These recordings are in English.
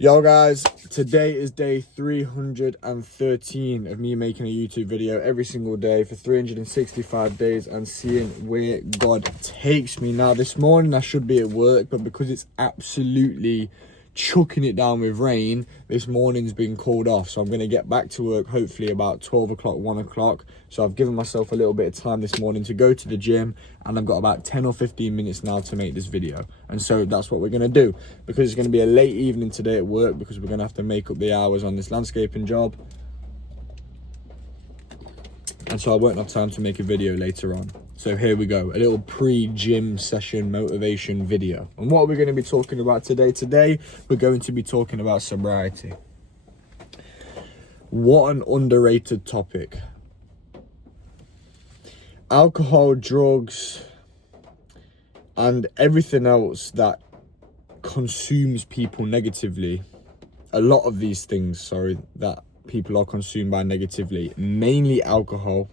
Yo guys, today is day 313 of me making a YouTube video every single day for 365 days and seeing where God takes me. Now this morning I should be at work, but because it's absolutely chucking it down with rain, this morning's been called off. So I'm going to get back to work hopefully about 12 o'clock, 1 o'clock. So I've given myself a little bit of time this morning to go to the gym, and I've got about 10 or 15 minutes now to make this video. And so that's what we're going to do, because it's going to be a late evening today at work, because we're going to have to make up the hours on this landscaping job. And so I won't have time to make a video later on. So here we go, a little pre-gym session motivation video. And what are we going to be talking about today? Today, we're going to be talking about sobriety. What an underrated topic. Alcohol, drugs, and everything else that consumes people negatively. A lot of these things, that people are consumed by negatively, mainly alcohol,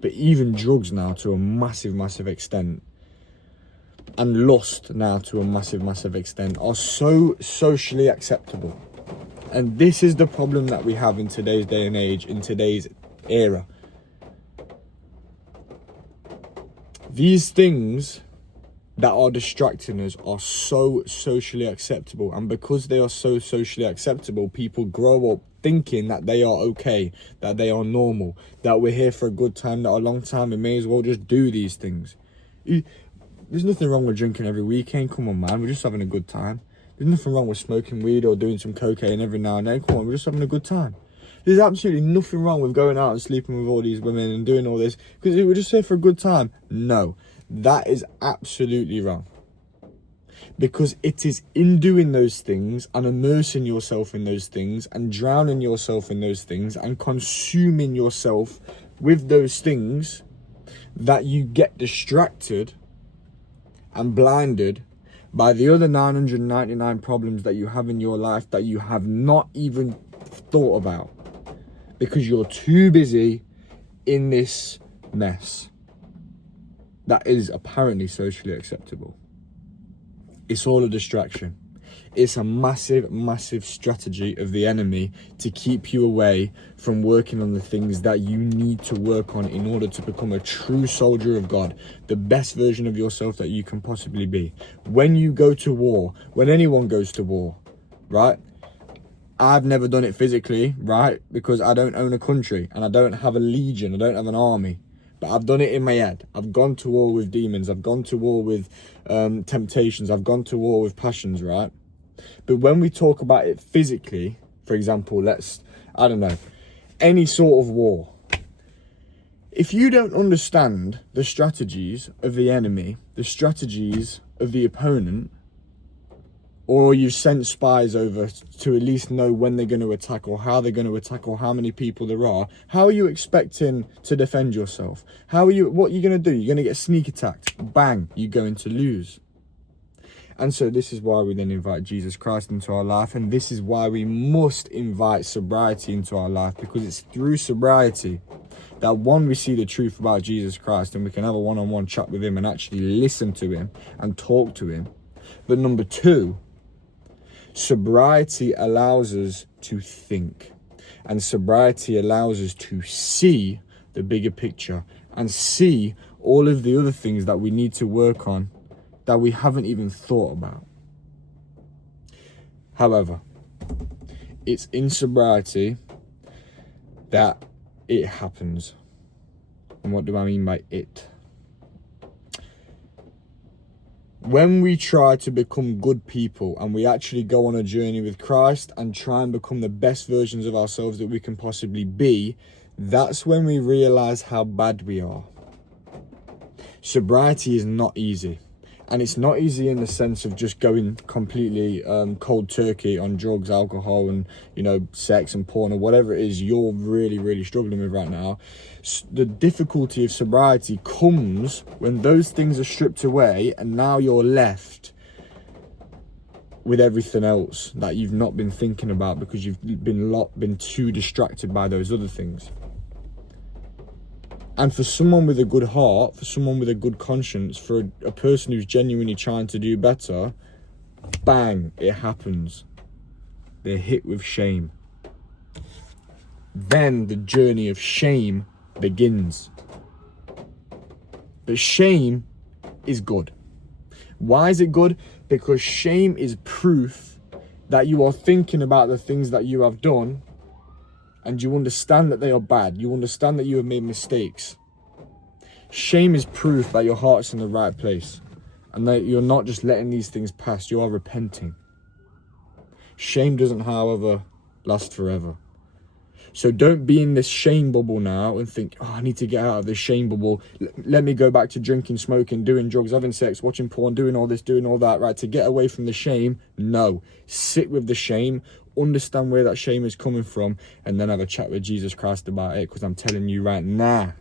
but even drugs now to a massive extent, and lust now to a massive extent, are so socially acceptable. And this is the problem that we have in today's day and age, in today's era. These things that are distracting us are so socially acceptable, and because they are so socially acceptable, people grow up thinking that they are okay, that they are normal, that we're here for a good time, that a long time, we may as well just do these things. There's nothing wrong with drinking every weekend. Come on, man, we're just having a good time. There's nothing wrong with smoking weed or doing some cocaine every now and then. Come on, we're just having a good time. There's absolutely nothing wrong with going out and sleeping with all these women and doing all this because we're just here for a good time. No, that is absolutely wrong. Because it is in doing those things and immersing yourself in those things and drowning yourself in those things and consuming yourself with those things that you get distracted and blinded by the other 999 problems that you have in your life that you have not even thought about, because you're too busy in this mess that is apparently socially acceptable. It's all a distraction. It's a massive strategy of the enemy to keep you away from working on the things that you need to work on in order to become a true soldier of God, the best version of yourself that you can possibly be. When you go to war, when anyone goes to war, right? I've never done it physically, right? Because I don't own a country and I don't have a legion, I don't have an army. But I've done it in my head. I've gone to war with demons. I've gone to war with temptations. I've gone to war with passions, right? But when we talk about it physically, for example, I don't know, any sort of war. If you don't understand the strategies of the enemy, the strategies of the opponent, or you've sent spies over to at least know when they're going to attack or how they're going to attack or how many people there are, how are you expecting to defend yourself? What are you going to do? You're going to get sneak attacked. Bang, you're going to lose. And so this is why we then invite Jesus Christ into our life, and this is why we must invite sobriety into our life, because it's through sobriety that, one, we see the truth about Jesus Christ and we can have a one-on-one chat with him and actually listen to him and talk to him. But number two, sobriety allows us to think, and sobriety allows us to see the bigger picture and see all of the other things that we need to work on that we haven't even thought about. However, it's in sobriety that it happens. And what do I mean by it? When we try to become good people and we actually go on a journey with Christ and try and become the best versions of ourselves that we can possibly be, that's when we realize how bad we are. Sobriety is not easy. And it's not easy in the sense of just going completely cold turkey on drugs, alcohol, and, sex and porn or whatever it is you're really struggling with right now. The difficulty of sobriety comes when those things are stripped away and now you're left with everything else that you've not been thinking about because you've been too distracted by those other things. And for someone with a good heart, for someone with a good conscience, for a person who's genuinely trying to do better, bang, it happens. they're hit with shame. Then the journey of shame begins. But shame is good. Why is it good? Because shame is proof that you are thinking about the things that you have done, and you understand that they are bad. You understand that you have made mistakes. Shame is proof that your heart's in the right place and that you're not just letting these things pass, you are repenting. Shame doesn't, however, last forever. So don't be in this shame bubble now and think, oh, I need to get out of this shame bubble. Let me go back to drinking, smoking, doing drugs, having sex, watching porn, doing all this, doing all that, right? To get away from the shame. No. Sit with the shame, understand where that shame is coming from, and then have a chat with Jesus Christ about it. Because I'm telling you right now,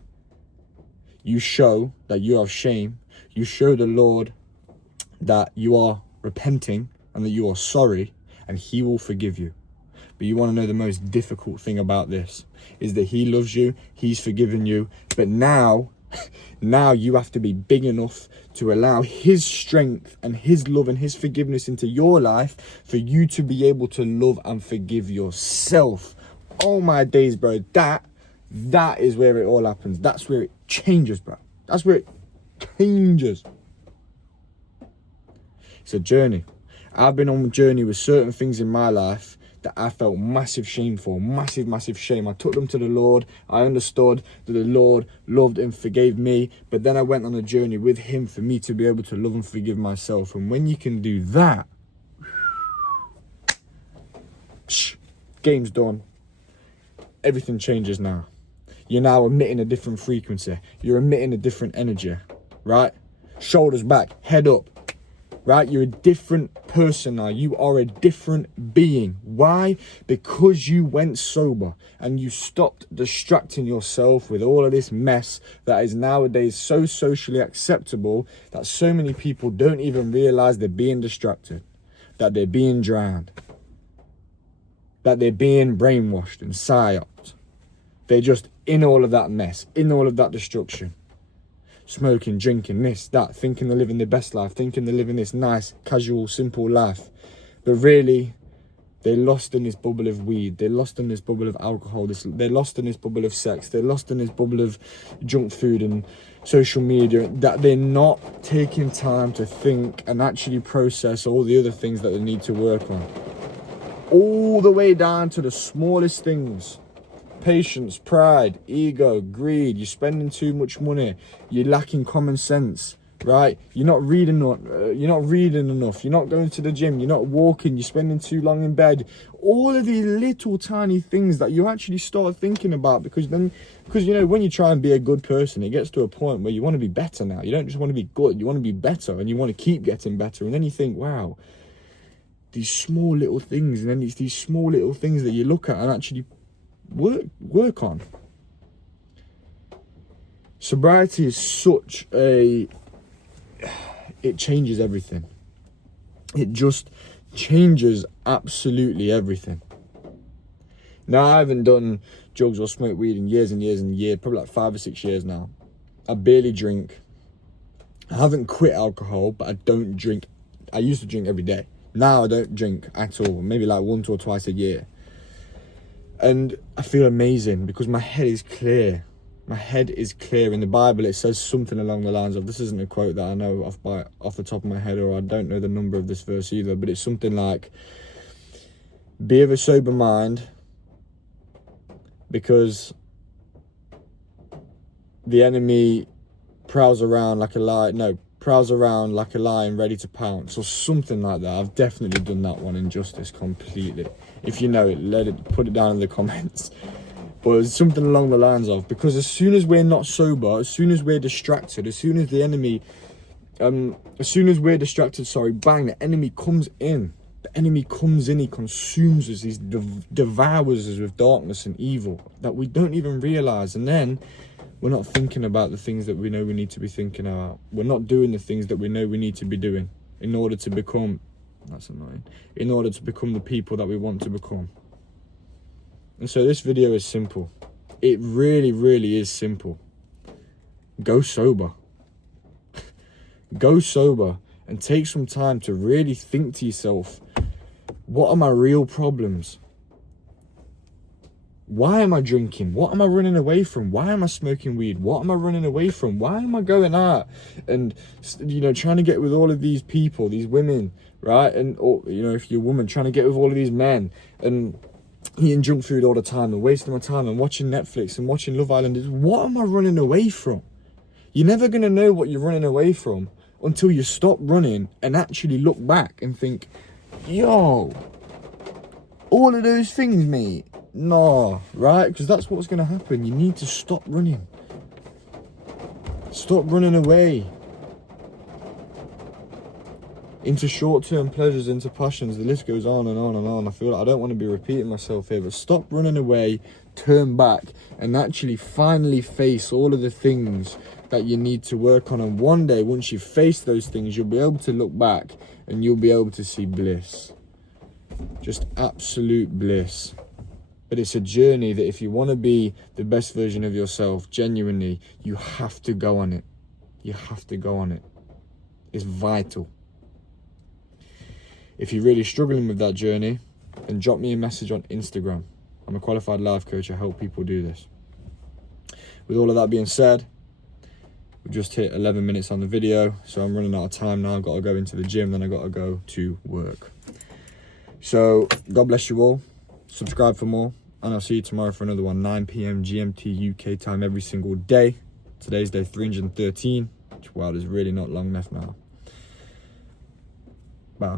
you show that you have shame. You show the Lord that you are repenting and that you are sorry, and he will forgive you. But you want to know the most difficult thing about this is that he loves you, he's forgiven you, but now you have to be big enough to allow his strength and his love and his forgiveness into your life for you to be able to love and forgive yourself. Oh my days, bro, that is where it all happens. That's where it changes, bro. That's where it changes. It's a journey. I've been on a journey with certain things in my life that I felt massive shame for, massive shame. I took them to the Lord. I understood that the Lord loved and forgave me, but then I went on a journey with him for me to be able to love and forgive myself. And when you can do that, game's done. Everything changes now. You're now emitting a different frequency. You're emitting a different energy, right? Shoulders back, head up. Right? You're a different person now. You are a different being. Why? Because you went sober and you stopped distracting yourself with all of this mess that is nowadays so socially acceptable that so many people don't even realize they're being distracted, that they're being drowned, that they're being brainwashed and psyoped. They're just in all of that mess, in all of that destruction. Smoking, drinking, this, that, thinking they're living their best life, thinking they're living this nice, casual, simple life. But really, they're lost in this bubble of weed. They're lost in this bubble of alcohol. They're lost in this bubble of sex. They're lost in this bubble of junk food and social media. That they're not taking time to think and actually process all the other things that they need to work on. All the way down to the smallest things. Patience, pride, ego, greed. You're spending too much money. You're lacking common sense, right? You're not reading enough. You're not going to the gym. You're not walking. You're spending too long in bed. All of these little tiny things that you actually start thinking about because you know, when you try and be a good person, it gets to a point where you want to be better now. You don't just want to be good. You want to be better, and you want to keep getting better. And then you think, wow, these small little things, and then these small little things that you look at and actually work on. Sobriety is such it changes everything. It just changes absolutely everything. Now, I haven't done drugs or smoked weed in years and years, probably like 5 or 6 years now. I barely drink. I haven't quit alcohol, but I don't drink. I used to drink every day. Now I don't drink at all, maybe like once or twice a year. And I feel amazing because my head is clear. My head is clear. In the Bible, it says something along the lines of, this isn't a quote that I know off the top of my head, or I don't know the number of this verse either, but it's something like, be of a sober mind because the enemy prowls around like a lion ready to pounce, or something like that. I've definitely done that one injustice completely. If you know it, put it down in the comments. But it's something along the lines of, because as soon as we're not sober, as soon as we're distracted, as soon as we're distracted, bang, the enemy comes in. The enemy comes in, he consumes us, he devours us with darkness and evil that we don't even realize. And then we're not thinking about the things that we know we need to be thinking about. We're not doing the things that we know we need to be doing in order to become, in order to become the people that we want to become. And so this video is simple. It really, really is simple. Go sober. Go sober and take some time to really think to yourself, What are my real problems? Why am I drinking? What am I running away from? Why am I smoking weed? What am I running away from? Why am I going out and, trying to get with all of these people, these women, right? And, or, if you're a woman, trying to get with all of these men and eating junk food all the time and wasting my time and watching Netflix and watching Love Island. What am I running away from? You're never going to know what you're running away from until you stop running and actually look back and think, yo, all of those things, mate. No, right? Because that's what's going to happen. You need to stop running. Stop running away into short-term pleasures, into passions. The list goes on and on and on. I feel like I don't want to be repeating myself here, but stop running away, turn back, and actually finally face all of the things that you need to work on. And one day, once you face those things, you'll be able to look back and you'll be able to see bliss. Just absolute bliss. But it's a journey that if you want to be the best version of yourself, genuinely, you have to go on it. You have to go on it. It's vital. If you're really struggling with that journey, then drop me a message on Instagram. I'm a qualified life coach. I help people do this. With all of that being said, we've just hit 11 minutes on the video, so I'm running out of time now. I've got to go into the gym, then I've got to go to work. So, God bless you all. Subscribe for more. And I'll see you tomorrow for another one, 9 p.m. GMT UK time every single day. Today's day 313. Wow, there's really not long left now. Bye.